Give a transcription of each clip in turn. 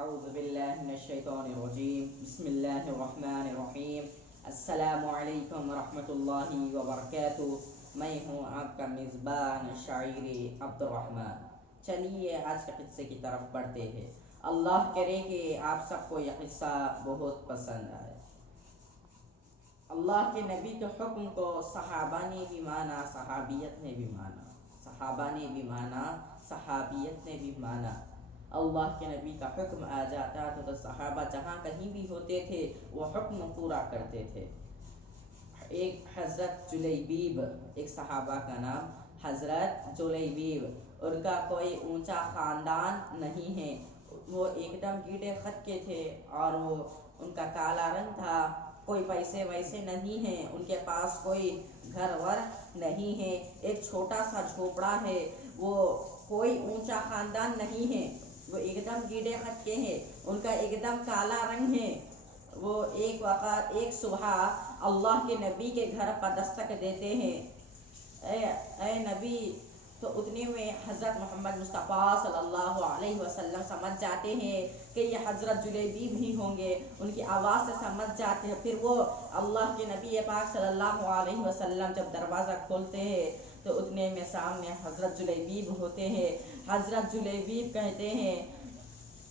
اعوذ باللہ من الشیطان الرجیم بسم اللہ الرحمن الرحیم السلام علیکم ورحمۃ اللہ وبرکاتہ۔ میں ہوں آپ کا میزبان شاعر عبد الرحمن۔ چلیے آج کے قصے کی طرف بڑھتے ہیں۔ اللہ کرے کہ آپ سب کو یہ قصہ بہت پسند آئے۔ اللہ کے نبی کے حکم کو صحابہ نے بھی مانا، صحابیت نے بھی مانا، صحابہ نے بھی مانا، صحابیت نے بھی مانا۔ اللہ کے نبی کا حکم آ جاتا تھا تو صحابہ جہاں کہیں بھی ہوتے تھے وہ حکم پورا کرتے تھے۔ ایک حضرت جلیبیب، ایک صحابہ کا نام حضرت جلیبیب، ان کا کوئی اونچا خاندان نہیں ہے، وہ ایک دم گیڑے خط کے تھے اور وہ ان کا کالا رنگ تھا، کوئی پیسے ویسے نہیں ہیں، ان کے پاس کوئی گھر ور نہیں ہے، ایک چھوٹا سا جھوپڑا ہے، وہ کوئی اونچا خاندان نہیں ہے، وہ ایک دم گیڑے خط کے ہیں، ان کا ایک دم کالا رنگ ہے۔ وہ ایک وقت ایک صبح اللہ کے نبی کے گھر پر دستک دیتے ہیں، اے نبی، تو اتنے میں حضرت محمد مصطفیٰ صلی اللہ علیہ وسلم سمجھ جاتے ہیں کہ یہ حضرت جلیبیب ہی ہوں گے، ان کی آواز سے سمجھ جاتے ہیں۔ پھر وہ اللہ کے نبی پاک صلی اللہ علیہ وسلم جب دروازہ کھولتے ہیں تو اتنے میں سامنے حضرت جلیبیب ہوتے ہیں۔ حضرت جلیبیب کہتے ہیں،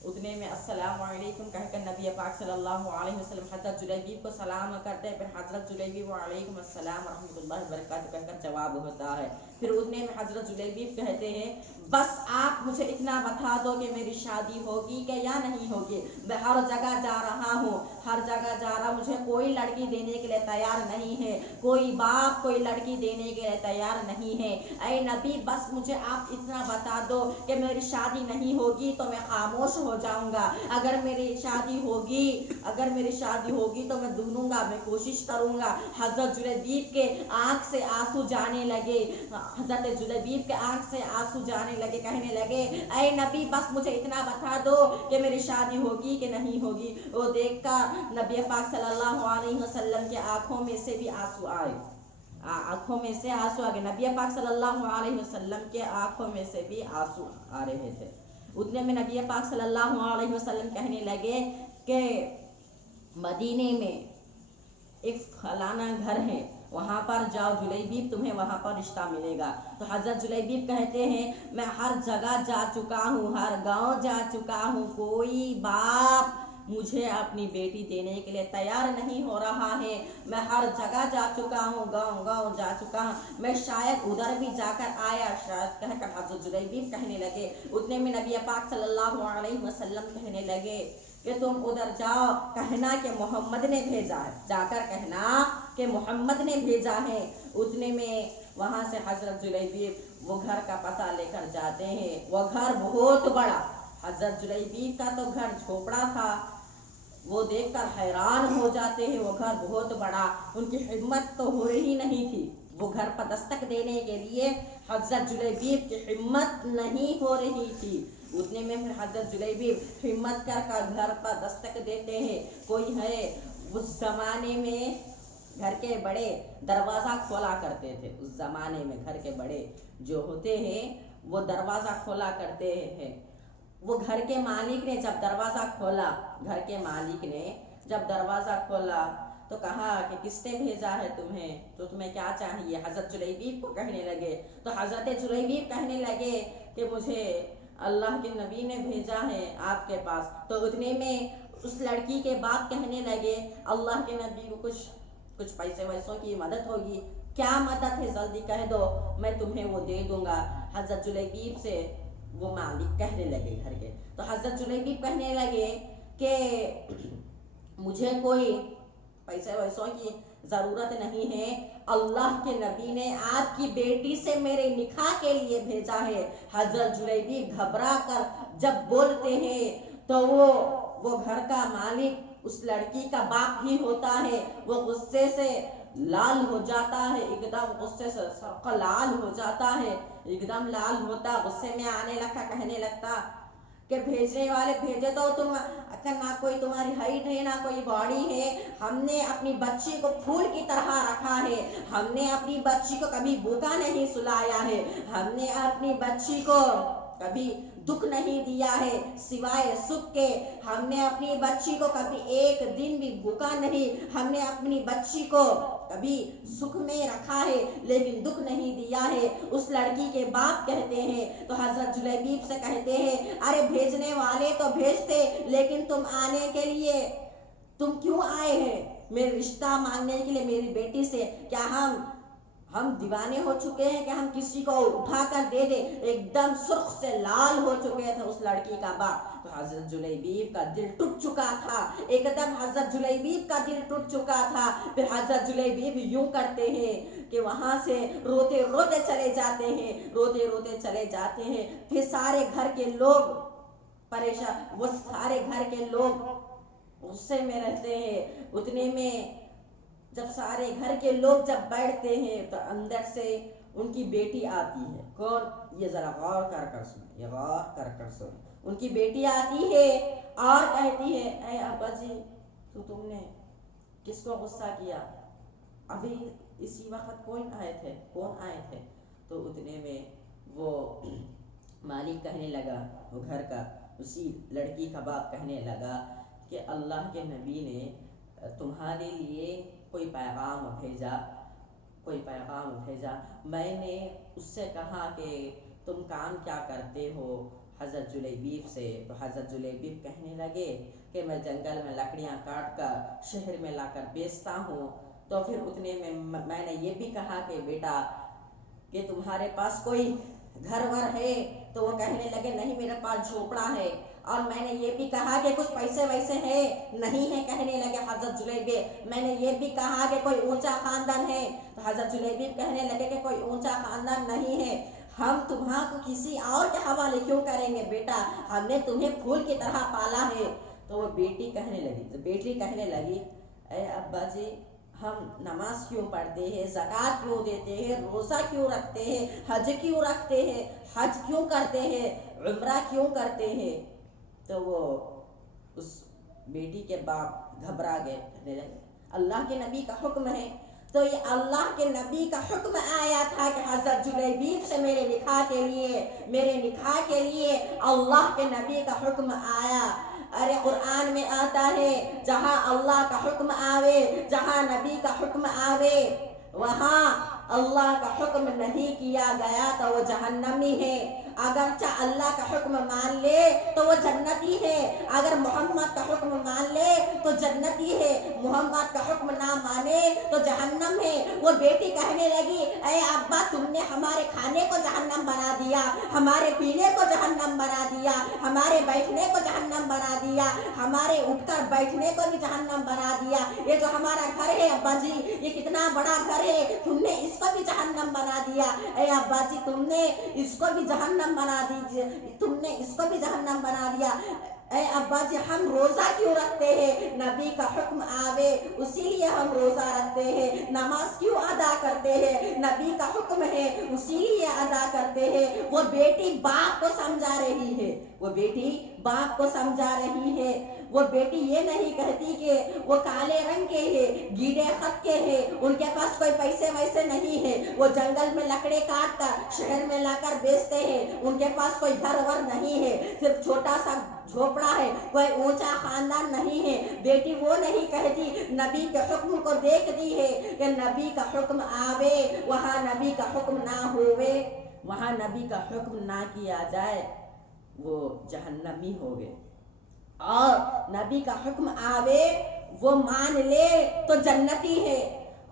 اتنے میں السلام علیکم کہہ کر نبی پاک صلی اللہ علیہ وسلم حضرت جلیبیب کو سلام کرتے ہیں، پھر حضرت جلیبیب وعلیکم السلام ورحمۃ اللہ وبرکاتہ کہہ کر جواب ہوتا ہے۔ پھر اتنے میں حضرت جلیبیب کہتے ہیں، بس آپ مجھے اتنا بتا دو کہ میری شادی ہوگی کہ یا نہیں ہوگی، میں ہر جگہ جا رہا ہوں، ہر جگہ جا رہا، مجھے کوئی لڑکی دینے کے لیے تیار نہیں ہے، کوئی باپ کوئی لڑکی دینے کے لیے تیار نہیں ہے، اے نبی بس مجھے آپ اتنا بتا دو کہ میری شادی نہیں ہوگی تو میں خاموش ہو جاؤں گا، اگر میری شادی ہوگی تو میں ڈھونڈوں گا، میں کوشش کروں گا۔ حضرت جلیبیب کے آنکھ سے آنسو جانے لگے، حضرت جلیبیب کے آنکھ سے آنسو جانے لگے، کہنے لگے، اے نبی بس مجھے اتنا بتا دو کہ میری شادی ہوگی کہ نہیں ہوگی۔ وہ دیکھ کر نبی پاک صلی اللہ علیہ وسلم کے آنکھوں میں سے بھی آنسو آئے، آنکھوں میں سے آنسو آ گئے، نبی پاک صلی اللہ علیہ وسلم کے آنکھوں میں سے بھی آنسو آ رہے تھے۔ اتنے میں نبی پاک صلی اللہ علیہ وسلم کہنے لگے کہ مدینے میں ایک فلانا گھر ہے، وہاں پر جاؤ جلیبیب، تمہیں وہاں پر رشتہ ملے گا۔ تو حضرت جلیبیب کہتے ہیں، میں ہر جگہ جا چکا ہوں، ہر گاؤں جا چکا ہوں، کوئی باپ مجھے اپنی بیٹی دینے کے لیے تیار نہیں ہو رہا ہے، میں ہر جگہ جا چکا ہوں، گاؤں گاؤں جا چکا ہوں، میں شاید ادھر بھی جا کر آیا، شاید کہہ کر حضرت جلیبیب کہنے لگے۔ اتنے میں نبی پاک صلی اللہ علیہ وسلم کہنے لگے کہ تم ادھر جاؤ، کہنا کہ محمد نے بھیجا ہے، جا کر کہنا کہ محمد نے بھیجا ہے۔ اتنے میں وہاں سے حضرت جلیبیب وہ گھر کا پتہ لے کر جاتے ہیں، وہ گھر بہت بڑا، حضرت جلیبیب کا تو گھر جھوپڑا تھا، وہ دیکھ کر حیران ہو جاتے ہیں، وہ گھر بہت بڑا، ان کی ہمت تو ہو رہی نہیں تھی، وہ گھر پر دستک دینے کے لیے حضرت جلیبیب کی ہمت نہیں ہو رہی تھی۔ اتنے میں پھر حضرت جلیبیب ہمت کر گھر پر دستک دیتے ہیں، کوئی ہے، اس زمانے میں گھر کے بڑے دروازہ کھولا کرتے تھے، اس زمانے میں گھر کے بڑے جو ہوتے ہیں وہ دروازہ کھولا کرتے ہیں۔ وہ گھر کے مالک نے جب دروازہ کھولا، گھر کے مالک نے جب دروازہ کھولا تو کہا کہ کس نے بھیجا ہے تمہیں، تو تمہیں کیا چاہیے، حضرت جلیبیب کو کہنے لگے۔ تو حضرت جلیبیب کہنے لگے کہ مجھے اللہ کے نبی نے بھیجا ہے آپ کے پاس۔ تو اتنے میں اس لڑکی کے باپ کہنے لگے، اللہ کے نبی کو کچھ پیسے ویسوں کی مدد ہوگی، کیا مدد ہے جلدی کہہ دو، میں تمہیں وہ دے دوں گا۔ حضرت جلیبیب سے وہ مالک کہنے لگے گھر کے، تو حضرت جلیبیب کہنے لگے کہ مجھے کوئی پیسے ویسوں کی ضرورت نہیں ہے، اللہ کے نبی نے آپ کی بیٹی سے میرے نکاح کے لیے بھیجا ہے۔ حضرت جلیبیب گھبرا کر جب بولتے ہیں تو وہ گھر کا مالک اس لڑکی کا باپ ہی ہوتا ہے، وہ غصے سے لال ہو جاتا ہے، ایک دم غصے سے لال ہو جاتا ہے، ایک دم لال ہوتا، غصے میں آنے لگتا، کہنے لگتا کہ بھیجنے والے بھیجے تو تم نہ کوئی تمہاری ہائٹ ہے نہ کوئی باڈی ہے، ہم نے اپنی بچی کو پھول کی طرح رکھا ہے، ہم نے اپنی بچی کو کبھی بھوکا نہیں سلایا ہے، ہم نے اپنی بچی کو کبھی दुख नहीं दिया है सिवाय सुख के। हमने अपनी बच्ची को कभी एक दिन भी भूखा नहीं, हमने अपनी बच्ची को कभी सुख में रखा है लेकिन दुख नहीं दिया है। उस लड़की के बाप कहते हैं तो हजरत जुलैबीब से कहते हैं, अरे भेजने वाले तो भेजते, लेकिन तुम आने के लिए तुम क्यों आए हैं? मेरे रिश्ता मांगने के लिए मेरी बेटी से? क्या हम दीवाने हो चुके हैं कि हम किसी को उठा कर दे दे? एकदम सुर्ख से लाल हो चुके थे उस लड़की का बाप। तो हजरत जुलैबीब का दिल टूट चुका था, एकदम हजरत जुलैबीब का दिल टूट चुका था। फिर हजरत जुलैबीब यूं करते हैं कि वहां से रोते रोते चले जाते हैं, रोते रोते चले जाते हैं। फिर सारे घर के लोग परेशान, वो सारे घर के लोग गुस्से में रहते हैं। उतने में जब सारे घर के लोग जब बैठते हैं तो अंदर से उनकी बेटी आती है। कौन? ये जरा गौर कर सुने, ये गौर कर सुने। उनकी बेटी आती है और कहती है, ऐ अब्बा जी, तो तुमने किसको गुस्सा किया? अभी इसी वक्त कौन आए थे? तो उतने में वो मालिक कहने लगा, वो घर का उसी लड़की का बाप कहने लगा कि अल्लाह के नबी ने तुम्हारे लिए कोई पैगाम भेजा। मैंने उससे कहा कि तुम काम क्या करते हो हजरत जुलैबीब से? तो हजरत जुलैबीब कहने लगे कि मैं जंगल में लकड़ियां काट कर शहर में लाकर बेचता हूँ। तो फिर उतने में मैंने ये भी कहा कि बेटा कि तुम्हारे पास कोई घर वर है? तो वो कहने लगे, नहीं मेरे पास झोपड़ा है। और मैंने ये भी कहा कि कुछ पैसे वैसे हैं? नहीं है, कहने लगे हजरत जुलैबीब। मैंने ये भी कहा कि कोई ऊंचा खानदान है? तो हजरत जुलैबीब कहने लगे कि कोई ऊंचा खानदान नहीं है। हम तुम्हारा किसी और के हवाले क्यों करेंगे बेटा, हमने तुम्हें फूल की तरह पाला है। तो वो बेटी कहने लगी, ऐ अब्बा जी, हम नमाज क्यों पढ़ते हैं, ज़कात क्यों देते हैं, रोज़ा क्यों रखते हैं, हज क्यों रखते हैं, हज क्यों करते हैं, उम्रा क्यों करते हैं? तो वो उस बेटी के बाप घबरा गए, कहने लगे अल्लाह के नबी का हुक्म है। तो ये अल्लाह के नबी का हुक्म आया था कि हजरत जुलैबीब से मेरे निकाह के लिए अल्लाह के नबी का हुक्म आया। अरे कुरान में आता है, जहाँ अल्लाह का हुक्म आवे, जहाँ नबी का हुक्म आवे, वहाँ अल्लाह का हुक्म नहीं किया गया तो वो जहन्नमी है। अगर अल्लाह का हुक्म मान ले तो वो जन्नती है, अगर मोहम्मद का हुक्म मान ले तो जन्नती है, मोहम्मद का हुक्म ना माने तो जहन्नम है। वो बेटी कहने लगी, अरे अब्बा, तुमने हमारे खाने को जहन्नम बना दिया, हमारे पीने को जहन्नम बना दिया, हमारे बैठने को जहन्नम बना दिया, हमारे उठकर बैठने को भी जहन्नम बना दिया। ये जो हमारा घर है अब्बा जी, ये कितना बड़ा घर है, तुमने इसको भी जहन्नम बना दिया। अरे अब्बा जी, तुमने इसको भी जहन्नम बना दीजिए, तुमने इसको भी जहन्नम बना दिया। ऐ अब्बा जी, हम रोजा क्यों रखते हैं? नबी का हुक्म आवे उसीलिए हम रोजा रखते हैं। नमाज क्यों अदा करते हैं? नबी का हुक्म है उसीलिए अदा करते हैं। वो बेटी बाप को समझा रही है, वो बेटी ये नहीं कहती कि वो काले रंग के हैं, गीले खत के हैं, उनके पास कोई पैसे वैसे नहीं है, वो जंगल में लकड़े काट कर शहर में लाकर बेचते हैं, उनके पास कोई घर वर नहीं है, सिर्फ छोटा सा झोपड़ा है, कोई ऊंचा खानदान नहीं है। बेटी वो नहीं कहती, नबी के हुक्म को देखती है कि नबी का हुक्म आवे, वहाँ नबी का हुक्म ना होवे, वहाँ नबी का हुक्म ना किया जाए, वो जहन्नमी हो गए। और नबी का हुक्म आवे, वो मान ले तो जन्नती है।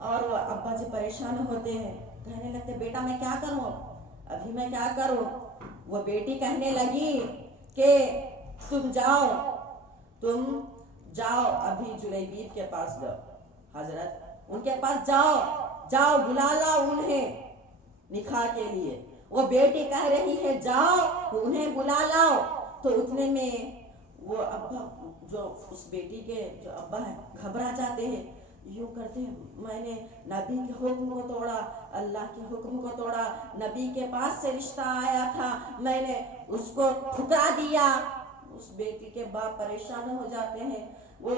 और वो अब्बा जी परेशान होते हैं, कहने लगते, बेटा मैं क्या करूं, अभी मैं क्या करूं? वो बेटी कहने लगी कि तुम जाओ अभी जुलैबीब के पास जाओ, हजरत उनके पास जाओ बुला लाओ उन्हें निकाह के लिए। वो बेटी कह रही है जाओ उन्हें बुला लाओ। तो उतने में वो अब्बा, जो उस बेटी के जो अब्बा है, घबरा जाते हैं, यूं करते हैं, मैंने नबी के हुक्म को तोड़ा, अल्लाह के हुक्म को तोड़ा, नबी के पास से रिश्ता आया था, मैंने उसको ठुकरा दिया, उस बेटी के बाप परेशान हो जाते हैं। वो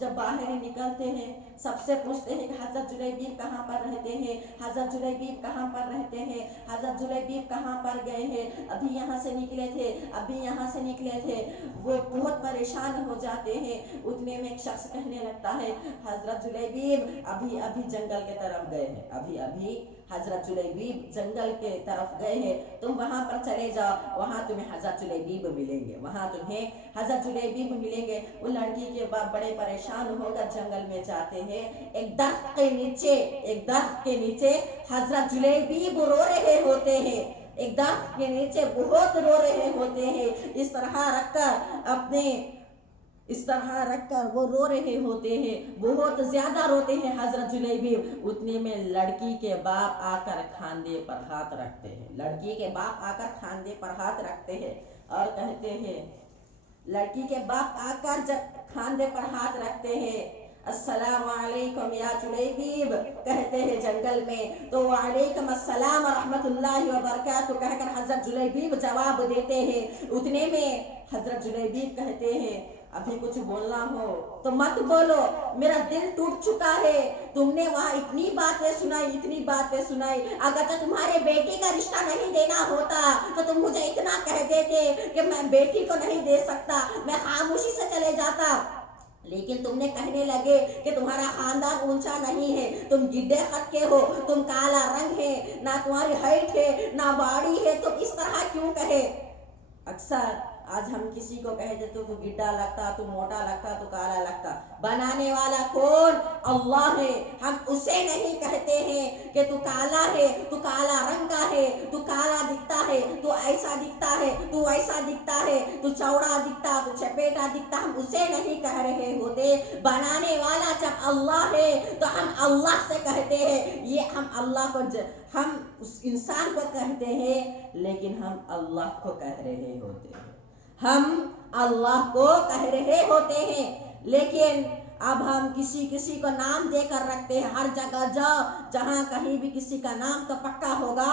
जब बाहर ही निकलते हैं सबसे पूछते हैं कि हजरत जुलैबीब कहाँ पर रहते हैं, हजरत जुलैबीब कहाँ पर रहते हैं, हजरत जुलैबीब कहाँ पर गए हैं, अभी यहाँ से निकले थे, अभी यहाँ से निकले थे। वो बहुत परेशान हो जाते हैं। उतने में एक शख्स कहने लगता है हजरत जुलैबीब अभी अभी जंगल के तरफ गए हैं, अभी अभी हजरत जुलैबीब जंगल के तरफ गए हैं, तुम वहां पर चले जाओ, वहां तुम्हें हजरत जुलैबीब मिलेंगे, वहां तुम्हें हजरत जुलैबीब मिलेंगे। वो लड़की के बाप बड़े परेशान होकर जंगल में जाते हैं। एक दरख्त के नीचे हजरत जुलैबीब रो रहे होते हैं, एक दरख्त के नीचे बहुत रो रहे होते हैं। इस तरह रखकर वो रो रहे होते हैं, बहुत ज्यादा रोते हैं हजरत जुलैबीब। उतने में लड़की के बाप आकर खांधे पर हाथ रखते हैं, लड़की के बाप आकर खांधे पर हाथ रखते हैं और कहते हैं, लड़की के बाप आकर जब खांधे पर हाथ रखते हैं, अस्सलाम वालेकुम या जुलैबीब कहते हैं जंगल में, तो वालेकुम अस्सलाम व रहमतुल्लाहि व बरकातहू कहकर हजरत जुलैबीब जवाब देते हैं। उतने में हजरत जुलैबीब कहते हैं, अभी कुछ बोलना हो तो मत बोलो, मेरा दिल टूट चुका है, तुमने वहाँ इतनी बातें सुनाई, अगर तो तुम्हारे बेटी का रिश्ता नहीं देना होता तो तुम मुझे इतना कह देते कि मैं बेटी को नहीं दे सकता, मैं खामोशी से चले जाता। लेकिन तुमने कहने लगे कि तुम्हारा खानदान ऊंचा नहीं है, तुम गिड्डे खत के हो, तुम काला रंग है, ना तुम्हारी हाइट है ना बाड़ी है, तुम इस तरह क्यों कहे। अक्सर आज हम किसी को कह देते तू गिड्डा लगता, तू मोटा लगता, तू काला लगता, बनाने वाला कौन? अल्लाह है। हम उसे नहीं कहते हैं कि तू काला है, तू काला रंग का है, तू काला दिखता है, तू ऐसा दिखता है, तू ऐसा दिखता है, तू चौड़ा दिखता, तू चपेटा दिखता, हम उसे नहीं कह रहे होते। बनाने वाला जब अल्लाह है तो हम अल्लाह से कहते हैं, ये हम अल्लाह को हम उस इंसान को कहते हैं, लेकिन हम अल्लाह को कह रहे होते हैं, हम अल्लाह को कह रहे होते हैं। लेकिन अब हम किसी को नाम देकर रखते हैं। हर जगह जाओ, जहाँ कहीं भी किसी का नाम तो पक्का होगा,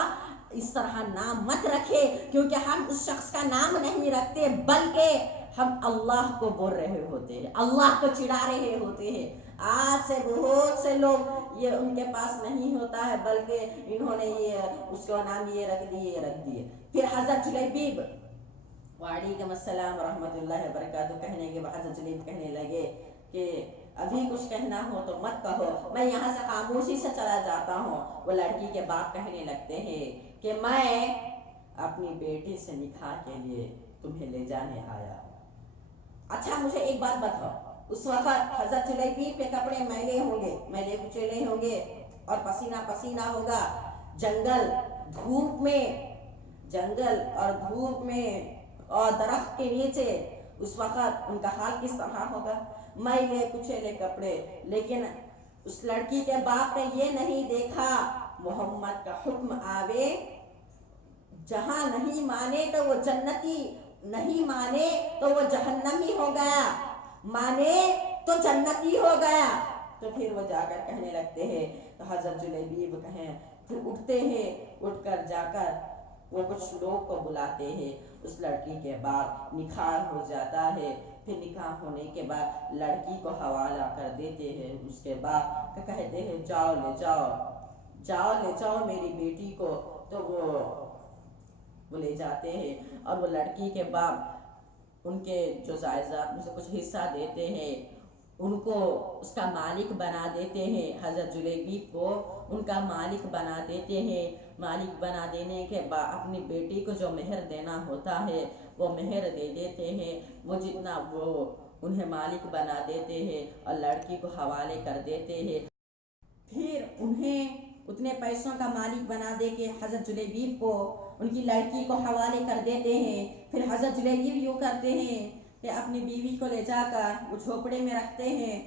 इस तरह नाम मत रखे, क्योंकि हम उस शख्स का नाम नहीं रखते, बल्कि हम अल्लाह को बोल रहे होते हैं, अल्लाह को चिढ़ा रहे होते हैं। आज से बहुत से लोग ये उनके पास नहीं होता है, बल्कि इन्होंने ये उसका नाम ये रख दिए। फिर हजरत जुलैबीब वालेकुम अस्सलाम व रहमतुल्लाहि व बरकातहू कहने के बाद हजरत जुलैबीब कहने लगे कि अभी कुछ कहना हो तो मत कहो, मैं यहाँ से खामोशी से चला जाता हूँ। वो लड़की के बाप कहने लगते हैं कि मैं अपनी बेटी से निकाह के लिए तुम्हें ले जाने आया हूँ। अच्छा मुझे एक बात बताओ, उस वक्त हजरत जुलैबीब के कपड़े मैले कुचेले होंगे और पसीना पसीना होगा, जंगल और धूप में और दरख्त के नीचे, उस वक्त उनका हाल किस तरह होगा? मैले कुचेले कपड़े। लेकिन उस लड़की के बाप ने ये नहीं देखा, मोहम्मद का हुक्म आवे, जहां नहीं माने तो वो जन्नती, नहीं माने तो वो जहन्नमी हो गया, माने तो जन्नती हो गया। तो फिर वो जाकर कहने लगते हैं, तो हजरत जुलैबीब कहें, फिर उठते हैं, उठकर जाकर वो कुछ लोग को बुलाते हैं। उस लड़की के बाद निकाह हो जाता है। फिर निकाह होने के बाद लड़की को हवाला कर देते हैं। उसके बाद कहते हैं जाओ ले जाओ मेरी बेटी को। तो वो ले जाते हैं और वो लड़की के बाप उनके जो जायदाद में से कुछ हिस्सा देते हैं, उनको उसका मालिक बना देते हैं। हजरत जुलैबीब को उनका मालिक बना देते हैं। मालिक बना देने के बाद अपनी बेटी को जो मेहर देना होता है वो मेहर दे देते हैं। वो जितना वो उन्हें मालिक बना देते हैं और लड़की को हवाले कर देते हैं। फिर उन्हें उतने पैसों का मालिक बना दे के हजरत जुलैबीब को उनकी लड़की को हवाले कर देते हैं। फिर हजरत जुलैबीब यूँ करते हैं कि अपनी बीवी को ले जाकर वो झोपड़े में रखते हैं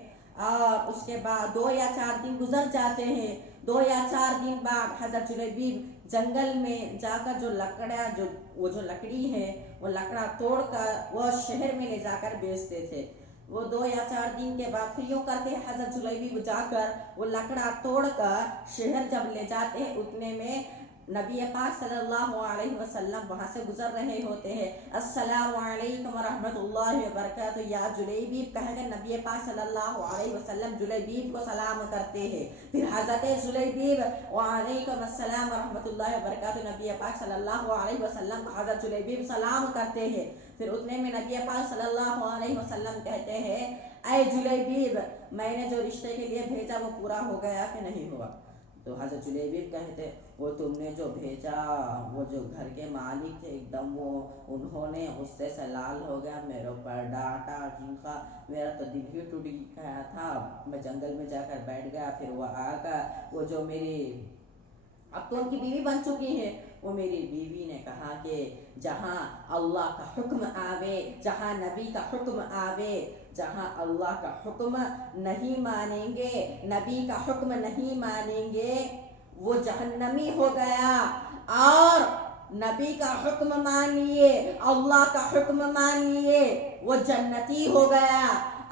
और उसके बाद 2 या 4 दिन गुजर जाते हैं। 2 या 4 दिन बाद हजरत जुलैबीब जंगल में जाकर जो लकड़ी है वो लकड़ा तोड़कर वो शहर में ले जाकर बेचते थे। वो 2 या 4 दिन के बाद फिर यूँ करते हैं, हजरत जुलैबीब जाकर वो लकड़ा तोड़कर शहर जब ले जाते हैं, उतने में नबी पाक सल्लल्लाहु अलैहि वसल्लम वहाँ से गुजर रहे होते हैं, अस्सलामु अलैकुम व रहमतुल्लाहि व बरकातुहू या जुलैबीब कहकर नबी पाक सल्लल्लाहु अलैहि वसल्लम जुलैबीब को सलाम करते हैं। फिर हज़रत जुलैबीब व अलैकुम अस्सलाम व रहमतुल्लाहि व बरकातुहू नबी पाक सल्लल्लाहु अलैहि वसल्लम को हज़रत जुलैबीब सलाम करते हैं। फिर उतने में नबी पाक सल्लल्लाहु अलैहि वसल्लम कहते हैं, ऐ जुलैबीब, मैंने जो रिश्ते के लिए भेजा वो पूरा हो गया कि नहीं हुआ? तो हज़रत जुलैबीब कहते, वो तुमने जो भेजा, वो जो घर के मालिक थे एकदम वो उन्होंने गुस्से से लाल हो गया, मेरे ऊपर डांटा चीखा, मेरा तो दिल ही टूट गया था, मैं जंगल में जाकर बैठ गया। फिर वो आकर वो जो मेरी अब तो उनकी बीवी बन चुकी है, वो मेरी बीवी ने कहा कि जहाँ अल्लाह का हुक्म आवे, जहाँ नबी का हुक्म आवे, जहाँ अल्लाह का हुक्म नहीं मानेंगे, नबी का हुक्म नहीं मानेंगे, वो जहन्नमी हो गया। और नबी का हुक्म मानिए, अल्लाह का हुक्म मानिए, वो जन्नती हो गया,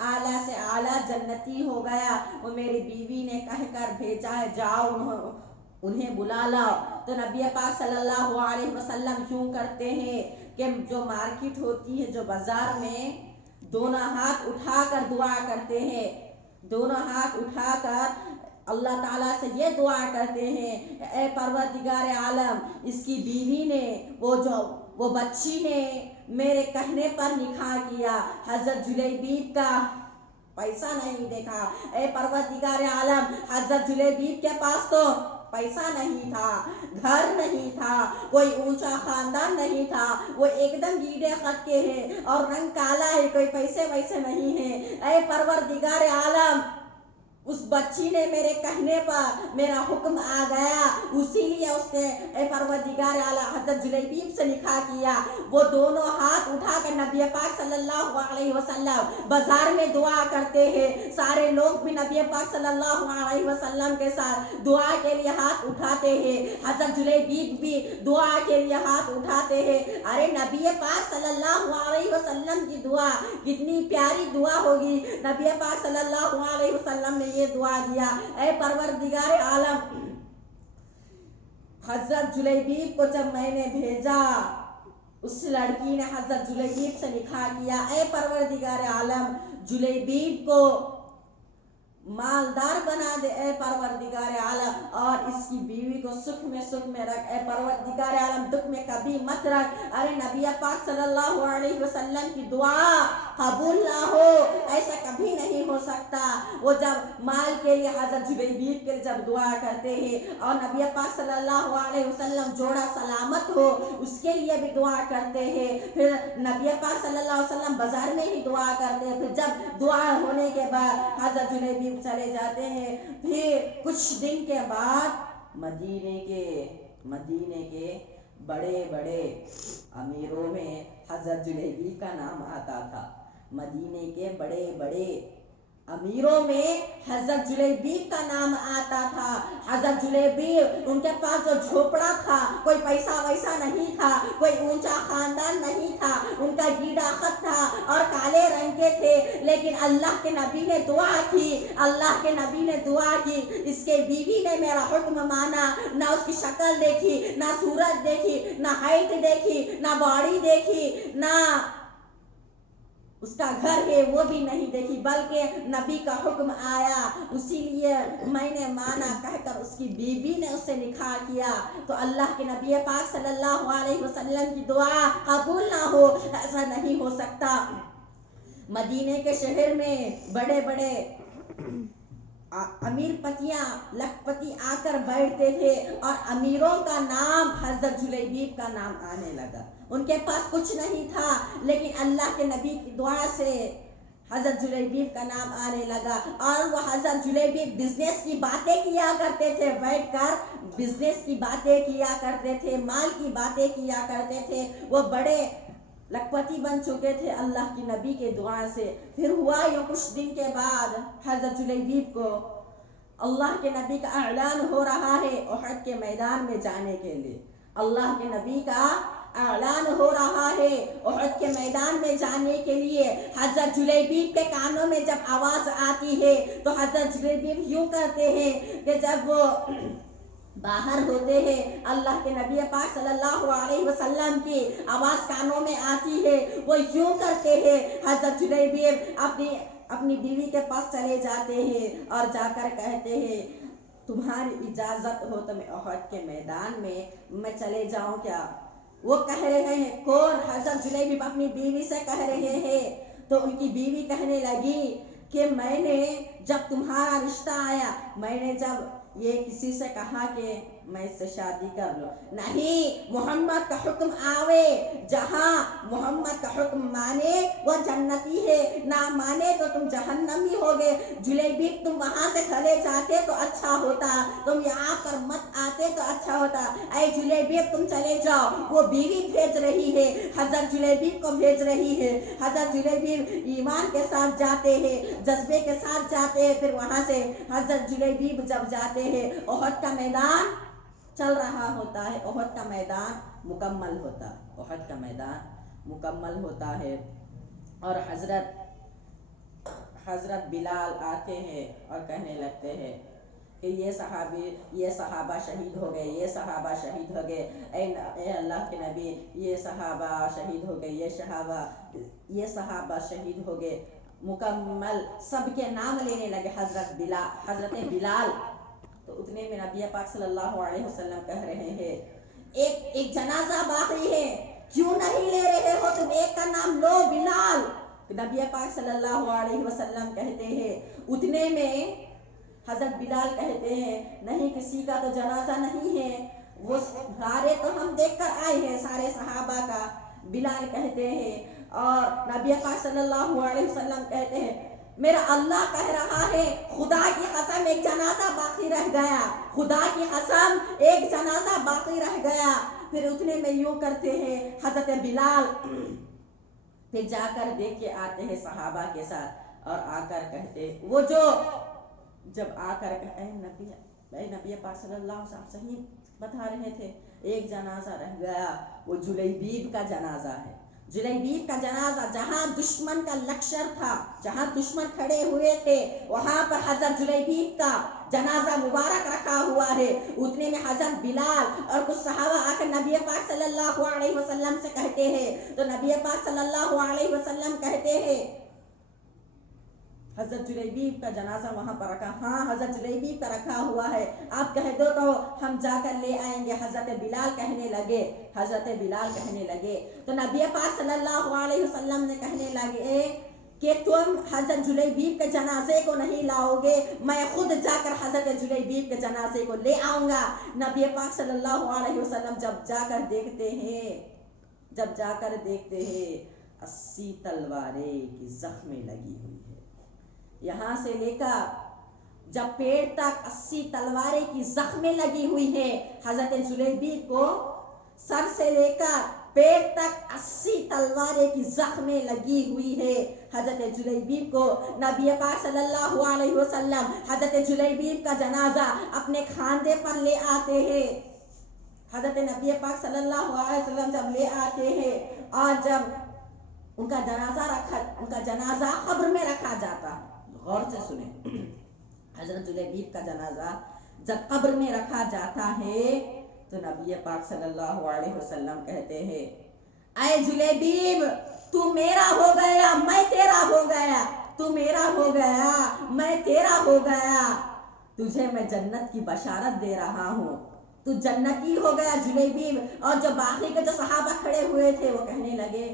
आला से आला जन्नती हो गया। वो मेरी बीवी ने कहकर भेजा है, जाओ उन्हें बुला लाओ। तो नबी पाक सल्लल्लाहु अलैहि वसल्लम यूं करते हैं कि जो मार्केट होती है, जो बाजार में, दोनों हाथ उठाकर दुआ करते हैं, दोनों हाथ उठाकर अल्लाह ताला से ये दुआ करते हैं, ए परवरदिगार आलम, इसकी बीवी ने, वो बच्ची ने मेरे कहने पर निकाह किया, हज़रत जुलैबीब का पैसा नहीं देखा। ए परवरदिगार आलम, हज़रत जुलैबीब के पास तो पैसा नहीं था, घर नहीं था, कोई ऊंचा खानदान नहीं था, वो एकदम गीले खत के हैं और रंग काला है, कोई पैसे वैसे नहीं है। ऐ परवरदिगार आलम, उस बच्ची ने मेरे कहने पर मेरा हुक्म आ गया, उसीलिए उसने ए परवरदिगार आला हज़रत जुलैबीब से निकाह किया। वो दोनों हाथ उठाकर नबी पाक सल्लल्लाहु अलैहि वसल्लम बाजार में दुआ करते हैं। सारे लोग भी नबी पाक सल्लल्लाहु अलैहि वसल्लम के साथ दुआ के लिए हाथ उठाते हैं। हज़रत जुलैबीब भी दुआ के लिए हाथ उठाते हैं। अरे नबी पाक सल्लल्लाहु अलैहि वसल्लम की दुआ कितनी प्यारी दुआ होगी। नबी पाक सल्लल्लाहु अलैहि वसल्लम ने ये दुआ दिया, ऐ परवरदिगार आलम, हज़रत जुलैबीब को जब मैंने भेजा, उस लड़की ने हज़रत जुलैबीब से निकाह किया। ऐ परवरदिगार आलम, जुलैबीब को मालदार बना दे ए परवरदिगार आलम, और इसकी बीवी को सुख में रख ए परवरदिगार आलम, दुख में कभी मत रख। अरे नबी पाक सल्लल्लाहु अलैहि वसल्लम की दुआ कबूल ना हो, ऐसा कभी नहीं हो सकता। वो जब माल के लिए, हज़रत जुलैबीब के लिए जब दुआ करते हैं, और नबी पाक सल्लल्लाहु अलैहि वसल्लम जोड़ा सलामत हो उसके लिए भी दुआ करते हैं। फिर नबी पाक सल्लल्लाहु अलैहि वसल्लम बाजार में ही दुआ करते हैं। फिर जब दुआ होने के बाद हज़रत जुलैबीब चले जाते हैं। फिर कुछ दिन के बाद मदीने के बड़े बड़े अमीरों में हज़रत जुलैबीब का नाम आता था। मदीने के बड़े बड़े अमीरों में हज़रत जुलैबीब का नाम आता था। हज़रत जुलैबीब, उनके पास जो झोपड़ा था, कोई पैसा वैसा नहीं था, कोई ऊंचा खानदान नहीं था, उनका गीला खत था और काले रंग के थे। लेकिन अल्लाह के नबी ने दुआ की, अल्लाह के नबी ने दुआ की, इसके बीवी ने मेरा हुक्म माना। ना उसकी शक्ल देखी, ना सूरत देखी, ना हाइट देखी, ना बॉडी देखी, ना उसका घर है वो भी नहीं देखी, बल्कि नबी का हुक्म आया, इसीलिए मैंने माना कहकर उसकी बीवी ने उससे निकाह किया। तो अल्लाह के नबी पाक सल्लल्लाहु अलैहि वसल्लम की दुआ कबूल ना हो, ऐसा नहीं हो सकता। मदीने के शहर में बड़े बड़े अमीर पतियां, लखपति आकर बैठते थे और अमीरों का नाम हज़रत जुलैबीब का नाम आने लगा। उनके पास कुछ नहीं था, लेकिन अल्लाह के नबी की दुआ से हज़रत जुलैबीब का नाम आने लगा। और वो हज़रत जुलैबीब बिजनेस की बातें किया करते थे, बैठकर बिजनेस की बातें किया करते थे, माल की बातें किया करते थे। वो बड़े लखपति बन चुके थे अल्लाह की नबी के दुआ से। फिर हुआ यूँ, कुछ दिन के बाद हज़रत जुलैबीब को अल्लाह के नबी का ऐलान हो रहा है उहद के मैदान में जाने के लिए। अल्लाह के नबी का ऐलान हो रहा है उहद के मैदान में जाने के लिए। हज़रत जुलैबीब के कानों में जब आवाज़ आती है तो हज़रत जुलैबीब यूँ करते हैं कि जब वो बाहर होते हैं, अल्लाह के नबी पाक सल्लल्लाहु अलैहि वसल्लम की आवाज़ कानों में आती है, वो यूं करते हैं, हजरत जुलैबिब अपनी बीवी के पास चले जाते हैं और जाकर कहते हैं तुम्हारी इजाज़त हो तो मैं उहद के मैदान में मैं चले जाऊं क्या? वो कह रहे हैं कौन? हजरत जुलैबिब अपनी बीवी से कह रहे हैं। तो उनकी बीवी कहने लगी कि मैंने जब तुम्हारा रिश्ता आया, मैंने जब ये किसी से कहा कि मैं इससे शादी कर लूं, नहीं, मोहम्मद का हुक्म आवे, जहां मोहम्मद का हुक्म माने वो जन्नती है, ना माने तो तुम जहन्नमी होगे। जुलैबिब तुम वहां से चले जाते तो अच्छा होता, तुम यहाँ पर मत आते तो अच्छा होता। ऐ जुलैबिब तुम चले जाओ। वो बीवी भेज रही है, हजरत जुलैबिब को भेज रही है। हजरत जुलैबिब ईमान के साथ जाते हैं, जज्बे के साथ जाते हैं। फिर वहां से हजरत जुलैबिब जब जाते हैं, उहद का मैदान चल रहा होता है, उहद का मैदान मुकम्मल होता है, उहद का मैदान मुकम्मल होता है। और हजरत बिलाल आते हैं और कहने लगते हैं कि ये सहाबा शहीद हो गए, ये सहाबा शहीद हो गए, ए अल्लाह के नबी, ये सहाबा शहीद हो गए, ये सहाबा शहीद हो गए। मुकम्मल सबके नाम लेने लगे हजरत बिलाल। तो उतने में नबी पाक सल्लल्लाहु अलैहि वसल्लम कह रहे हैं एक जनाजा बाकी है, क्यों नहीं ले रहे हो तुम? एक का नाम लो, बिलाल। नबी पाक सल्लल्लाहु अलैहि वसल्लम कहते हैं, उतने में हजरत बिलाल कहते हैं नहीं, किसी का तो जनाजा नहीं है, वो सारे तो हम देख कर आए हैं, सारे सहाबा का। बिलाल कहते हैं और नबी पाक सल्लल्लाहु अलैहि वसल्लम कहते हैं मेरा अल्लाह कह रहा है खुदा की कसम एक जनाजा बाकी रह गया, खुदा की कसम एक जनाजा बाकी रह गया। फिर उतने में यूं करते हैं हजरत बिलाल, फिर जाकर देख के आते हैं सहाबा के साथ और आकर कहते वो जो जब आकर नबी पाक सल्लल्लाहु अलैहि वसल्लम सही बता रहे थे, एक जनाजा रह गया, वो जुलैबीब का जनाजा है। जुलैबीब का जनाजा, जहां दुश्मन का लश्कर था, जहां दुश्मन खड़े हुए थे, वहां पर हजरत जुलैबीब का जनाजा मुबारक रखा हुआ है। उतने में हजरत बिलाल और कुछ सहाबा आकर नबी पाक सल्लल्लाहु अलैहि वसल्लम से कहते हैं, तो नबी पाक सल्लल्लाहु अलैहि वसल्लम कहते हैं हजरत जुलैबीब का जनाजा वहां पर रखा, हाँ हजरत जुलैबीब का रखा हुआ है, आप कह दो तो हम जाकर ले आएंगे। हजरत बिलाल कहने लगे तो नबी पाक सल्लल्लाहु अलैहि वसल्लम ने कहने लगे कि तुम हजरत जुलैबीब के जनाजे को नहीं लाओगे, मैं खुद जाकर हजरत जुलैबीब के जनाजे को ले आऊंगा। नबी पाक सल्लल्लाहु अलैहि वसल्लम जब जाकर देखते हैं 80 तलवारें की जख्में लगी हुई है, यहाँ से लेकर जब पेड़ तक 80 तलवारें की जख्में लगी हुई है। हजरत जुलैबीब को सर से लेकर पेड़ तक 80 तलवारें की जख्में लगी हुई है। हजरत जुलैबीब को नबी पाक सल्लल्लाहु अलैहि वसल्लम हजरत जुलैबीब का जनाजा अपने खांधे पर ले आते हैं। हजरत नबी पाक सल्लल्लाहु अलैहि वसल्लम जब ले आते हैं और जब उनका जनाजा कब्र में रखा जाता है, गौर से सुने, हजरत जुलैबीब का जनाजा जब कब्र में रखा जाता है तो नबी पाक सल्लल्लाहु अलैहि वसल्लम कहते हैं ऐ जुलैबीब तू मेरा हो गया, मैं तेरा हो गया, तू मेरा हो गया, मैं तेरा हो गया, तुझे मैं जन्नत की बशारत दे रहा हूँ, तू जन्नती हो गया जुलैबीब। और जो बाकी के जो सहाबा खड़े हुए थे वो कहने लगे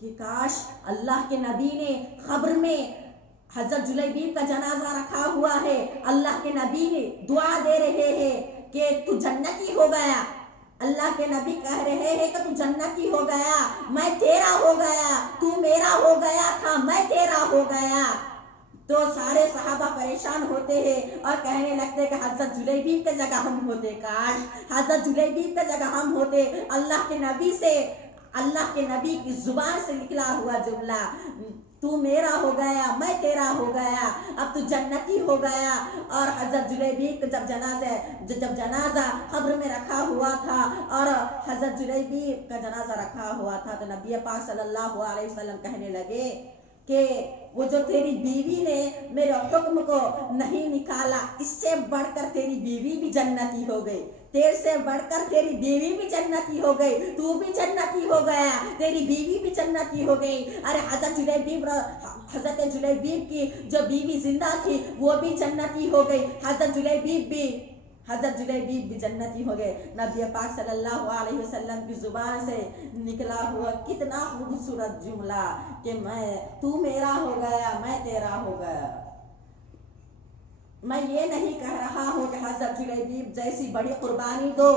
कि काश अल्लाह के नबी ने खब्र में हजरत जुलैबीब का जनाजा रखा हुआ है, अल्लाह के नबी ने दुआ दे रहे हैं कि तू जन्नती हो गया, अल्लाह के नबी कह रहे हैं कि तू जन्नती हो गया, मैं तेरा हो गया, तू मेरा हो गया था, मैं तेरा हो गया। तो सारे सहाबा परेशान होते हैं और कहने लगते कि हजरत जुलैबीब की जगह हम होते, काश हजरत जुलैबीब की जगह हम होते। अल्लाह के नबी की जुबान से निकला हुआ जुमला, तू मेरा हो गया, मैं तेरा हो गया, अब तू जन्नती हो गया। और हजरत जुलैबीब जब जनाजा कब्र में रखा हुआ था और हजरत जुलैबीब का जनाजा रखा हुआ था तो नबी पाक सल्लल्लाहु अलैहि वसल्लम कहने लगे कि وہ جو تیری بیوی نے میرے حکم کو نہیں نکالا، اس سے بڑھ کر تیری بیوی بھی جنتی ہو گئی، تیرے سے بڑھ کر تیری بیوی بھی جنتی ہو گئی، تو بھی جنتی ہو گیا، تیری بیوی بھی جنتی ہو گئی۔ ارے حضرت جلیبیب کی جو بیوی زندہ تھی وہ بھی جنتی ہو گئی، حضرت جلیبیب بھی جنتی ہو گئے۔ نبی پاک صلی اللہ علیہ وسلم کی زبان سے نکلا ہوا کتنا خوبصورت جملہ کہ تو میرا ہو گیا، میں تیرا ہو گیا۔ میں یہ نہیں کہہ رہا ہوں کہ حضرت جلیبیب جیسی بڑی قربانی دو،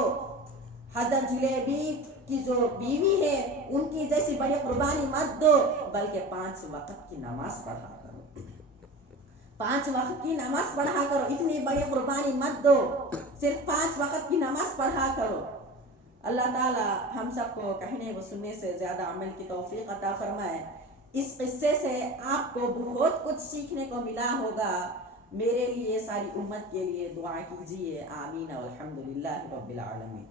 حضرت جلیبیب کی جو بیوی ہے ان کی جیسی بڑی قربانی مت دو، بلکہ 5 وقت کی نماز پڑھا کرو، 5 وقت کی نماز پڑھا کرو، اتنی بڑی قربانی مت دو، صرف 5 وقت کی نماز پڑھا کرو۔ اللہ تعالی ہم سب کو کہنے و سننے سے زیادہ عمل کی توفیق عطا فرمائے۔ اس قصے سے آپ کو بہت کچھ سیکھنے کو ملا ہوگا۔ میرے لیے، ساری امت کے لیے دعا کیجیے، آمین والحمدللہ رب العالمین۔